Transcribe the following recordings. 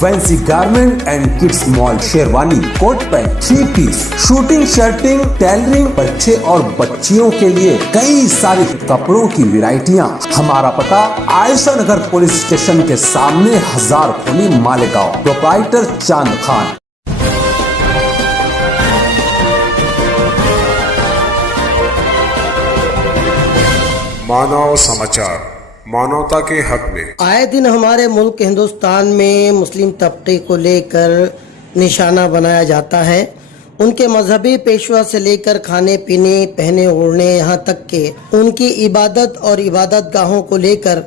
Fancy garment and kids mall, sherwani, coat pant, 3 piece, suiting, shirting, tailoring, बच्चे और बच्चियों के लिए कई सारे कपड़ों की वैरायटियां। हमारा पता आयशा नगर पुलिस स्टेशन के सामने, हजार खोली, मालेगांव। प्रोप्राइटर चांद खान। मानव समाचार, मानवता के हक में। आए दिन हमारे मुल्क हिंदुस्तान में मुस्लिम तबके को लेकर निशाना बनाया जाता है। उनके मजहबी पेशवा से लेकर खाने पीने, पहने ओढ़ने, यहाँ तक के उनकी इबादत और इबादत गाहों को लेकर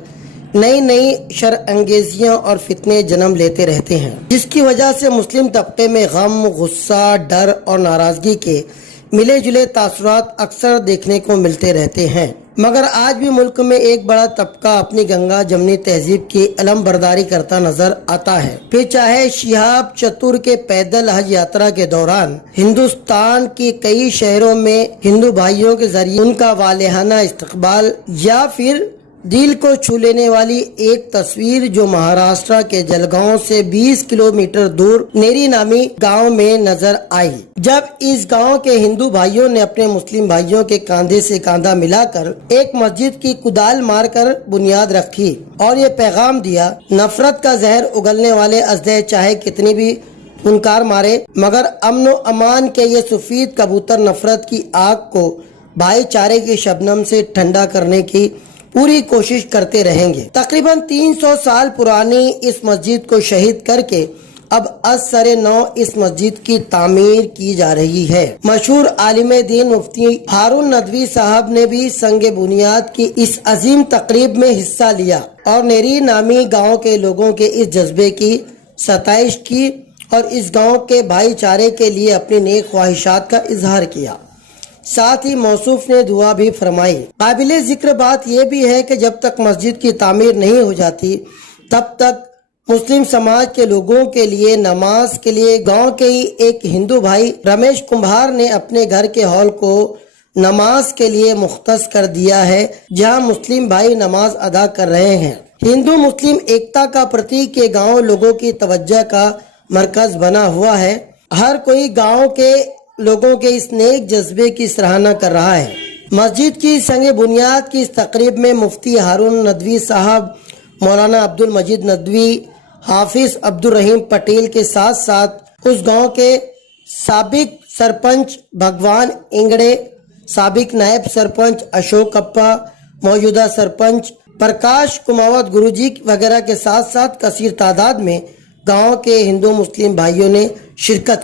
नई नई शर अंगेजियाँ और फितने जन्म लेते रहते हैं, जिसकी वजह से मुस्लिम तबके में गम, गुस्सा, डर और नाराजगी के मिले जुले तासुरात अक्सर देखने को मिलते रहते हैं। मगर आज भी मुल्क में एक बड़ा तबका अपनी गंगा जमनी तहजीब की अलम बरदारी करता नजर आता है। फिर चाहे शिहाब चतुर के पैदल हज यात्रा के दौरान हिंदुस्तान के कई शहरों में हिंदू भाइयों के जरिए उनका वालेहाना इस्तकबाल, या फिर दिल को छू लेने वाली एक तस्वीर जो महाराष्ट्र के जलगांव से 20 किलोमीटर दूर नेरी नामी गांव में नजर आई, जब इस गांव के हिंदू भाइयों ने अपने मुस्लिम भाइयों के कांधे से कांधा मिलाकर एक मस्जिद की कुदाल मारकर बुनियाद रखी और ये पैगाम दिया, नफरत का जहर उगलने वाले अजदे चाहे कितनी भी फुनकार मारे, मगर अमन व अमान के ये सफेद कबूतर नफरत की आग को भाईचारे की शबनम से ठंडा करने की पूरी कोशिश करते रहेंगे। तकरीबन 300 साल पुरानी इस मस्जिद को शहीद करके अब असरे नौ इस मस्जिद की तामीर की जा रही है। मशहूर आलिम दीन मुफ्ती हारून नदवी साहब ने भी संगे बुनियाद की इस अजीम तकरीब में हिस्सा लिया और नेरी नामी गांव के लोगों के इस जज्बे की सताइश की और इस गांव के भाईचारे के लिए अपनी नेक ख्वाहिशात का इजहार किया। साथ ही मौसूफ ने दुआ भी फरमाई। काबिले जिक्र बात यह भी है कि जब तक मस्जिद की तामीर नहीं हो जाती तब तक मुस्लिम समाज के लोगों के लिए नमाज के लिए गांव के ही एक हिंदू भाई रमेश कुम्हार ने अपने घर के हॉल को नमाज के लिए मुख्तस कर दिया है, जहां मुस्लिम भाई नमाज अदा कर रहे हैं। हिंदू मुस्लिम एकता का प्रतीक ये गाँव लोगों की तवज्जो का मरकज बना हुआ है। हर कोई गाँव के लोगों के इस नेक जज्बे की सराहना कर रहा है। मस्जिद की संगे बुनियाद की इस तकरीब में मुफ्ती हारून नदवी साहब, मौलाना अब्दुल मजीद नदवी, हाफिज अब्दुल रहीम पटेल के साथ साथ उस गांव के साबिक सरपंच भगवान इंगड़े, साबिक नायब सरपंच अशोक अप्पा, मौजूदा सरपंच प्रकाश कुमावत गुरुजी वगैरह के साथ साथ कसीर तादाद में गांव के हिंदू मुस्लिम भाइयों ने शिरकत की।